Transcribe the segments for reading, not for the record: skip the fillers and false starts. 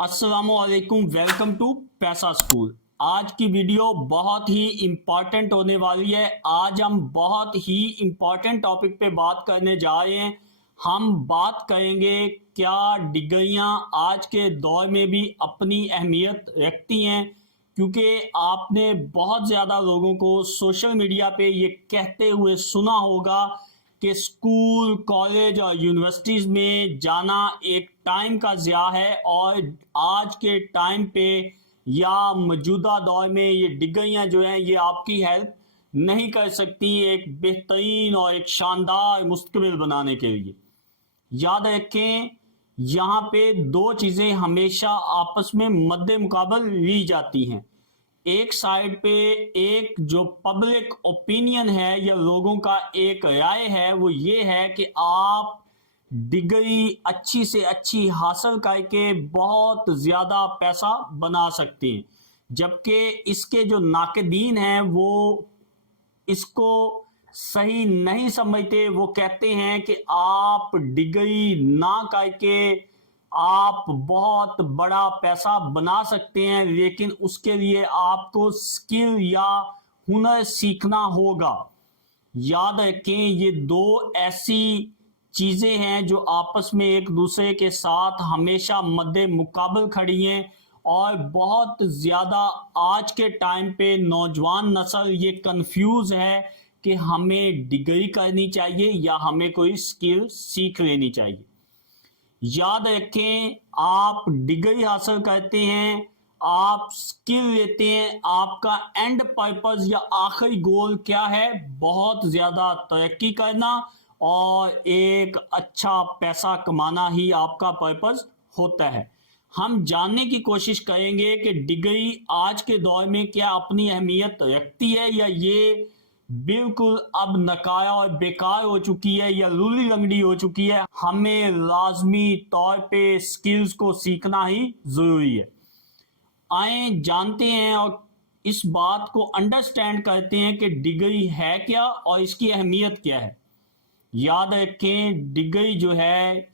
अस्सलाम वालेकुम, welcome to पैसा स्कूल। आज की वीडियो बहुत ही इम्पॉर्टेंट होने वाली है। आज हम बहुत ही इम्पॉर्टेंट टॉपिक पे बात करने जा रहे हैं। हम बात करेंगे क्या डिग्रियां आज के दौर में भी अपनी अहमियत रखती हैं, क्योंकि आपने बहुत ज़्यादा लोगों को सोशल मीडिया पे ये कहते हुए सुना होगा कि स्कूल, कॉलेज और यूनिवर्सिटीज़ में जाना एक टाइम का ज़िया है और आज के टाइम पे या मौजूदा दौर में ये डिग्रियां जो हैं ये आपकी हेल्प नहीं कर सकती एक बेहतरीन और एक शानदार मुस्तकबिल बनाने के लिए। याद रखें, यहाँ पे दो चीज़ें हमेशा आपस में मद्दे मुकाबल ली जाती हैं। एक साइड पे एक जो पब्लिक ओपिनियन है या लोगों का एक राय है, वो ये है कि आप डिग्री अच्छी से अच्छी हासिल करके बहुत ज़्यादा पैसा बना सकते हैं, जबकि इसके जो नाक़दीन हैं वो इसको सही नहीं समझते। वो कहते हैं कि आप डिग्री ना करके आप बहुत बड़ा पैसा बना सकते हैं, लेकिन उसके लिए आपको स्किल या हुनर सीखना होगा। याद रखें, ये दो ऐसी चीज़ें हैं जो आपस में एक दूसरे के साथ हमेशा मद्दे मुकाबल खड़ी हैं और बहुत ज़्यादा आज के टाइम पे नौजवान नस्ल ये कंफ्यूज है कि हमें डिग्री करनी चाहिए या हमें कोई स्किल सीख लेनी चाहिए। याद रखें, आप डिग्री हासिल करते हैं, आप स्किल लेते हैं, आपका एंड पर्पस या आखिरी गोल क्या है? बहुत ज़्यादा तरक्की करना और एक अच्छा पैसा कमाना ही आपका पर्पस होता है। हम जानने की कोशिश करेंगे कि डिग्री आज के दौर में क्या अपनी अहमियत रखती है या ये बिल्कुल अब नकारा और बेकार हो चुकी है या लूली लंगड़ी हो चुकी है। हमें लाजमी तौर पे स्किल्स को सीखना ही ज़रूरी है। आए जानते हैं और इस बात को अंडरस्टैंड करते हैं कि डिग्री है क्या और इसकी अहमियत क्या है। याद रखें, डिग्री जो है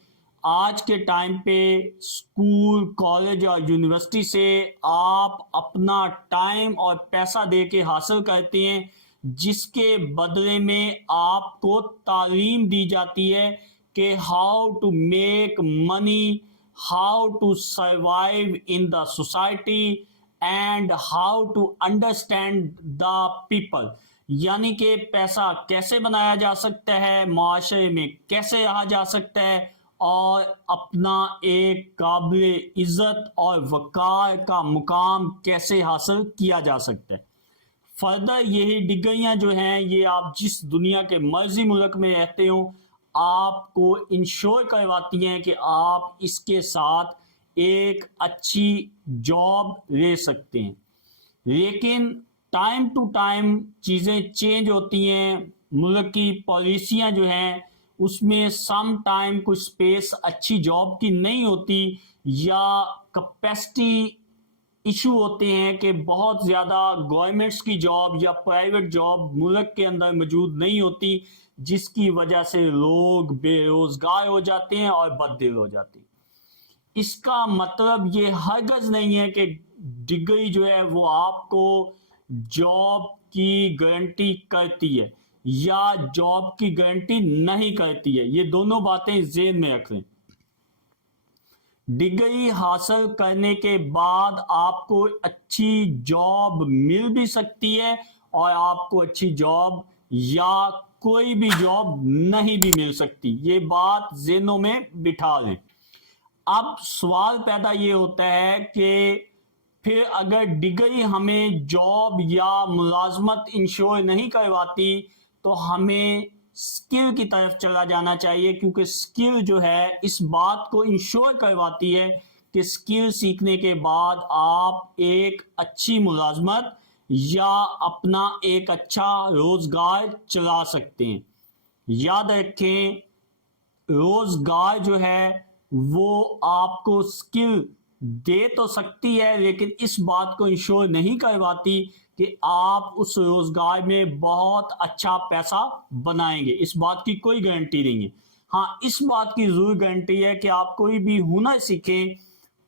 आज के टाइम पे स्कूल, कॉलेज और यूनिवर्सिटी से आप अपना टाइम और पैसा दे के हासिल करते हैं, जिसके बदले में आपको तालीम दी जाती है कि how to make money, how to survive in the society and how to understand the people. यानी कि पैसा कैसे बनाया जा सकता है, माशरे में कैसे रहा जा सकता है और अपना एक काबिल इज़्ज़त और वक़ार का मुकाम कैसे हासिल किया जा सकता है। फर्दर यही डिग्रियां जो हैं ये आप जिस दुनिया के मर्जी मुल्क में रहते हो आपको इंश्योर करवाती हैं कि आप इसके साथ एक अच्छी जॉब ले सकते हैं। लेकिन टाइम टू टाइम चीज़ें चेंज होती हैं, मुल्क की पॉलिसियां जो हैं उसमें सम टाइम कुछ स्पेस अच्छी जॉब की नहीं होती या कैपेसिटी इशू होते हैं कि बहुत ज़्यादा गवर्नमेंट्स की जॉब या प्राइवेट जॉब मुल्क के अंदर मौजूद नहीं होती, जिसकी वजह से लोग बेरोज़गार हो जाते हैं और बददिल हो जाते हैं। इसका मतलब ये हरगज़ नहीं है कि डिग्री जो है वो आपको जॉब की गारंटी करती है या जॉब की गारंटी नहीं करती है। ये दोनों बातें ज़हन में रख लें। डिग्री हासिल करने के बाद आपको अच्छी जॉब मिल भी सकती है और आपको अच्छी जॉब या कोई भी जॉब नहीं भी मिल सकती। ये बात ज़हनों में बिठा लें। अब सवाल पैदा ये होता है कि फिर अगर डिग्री हमें जॉब या मुलाजमत इंश्योर नहीं करवाती तो हमें स्किल की तरफ चला जाना चाहिए, क्योंकि स्किल जो है इस बात को इंश्योर करवाती है कि स्किल सीखने के बाद आप एक अच्छी मुलाजमत या अपना एक अच्छा रोज़गार चला सकते हैं। याद रखें, रोज़गार जो है वो आपको स्किल दे तो सकती है, लेकिन इस बात को इंश्योर नहीं करवाती कि आप उस रोज़गार में बहुत अच्छा पैसा बनाएंगे। इस बात की कोई गारंटी नहीं है। हाँ, इस बात की ज़रूर गारंटी है कि आप कोई भी हुनर सीखें,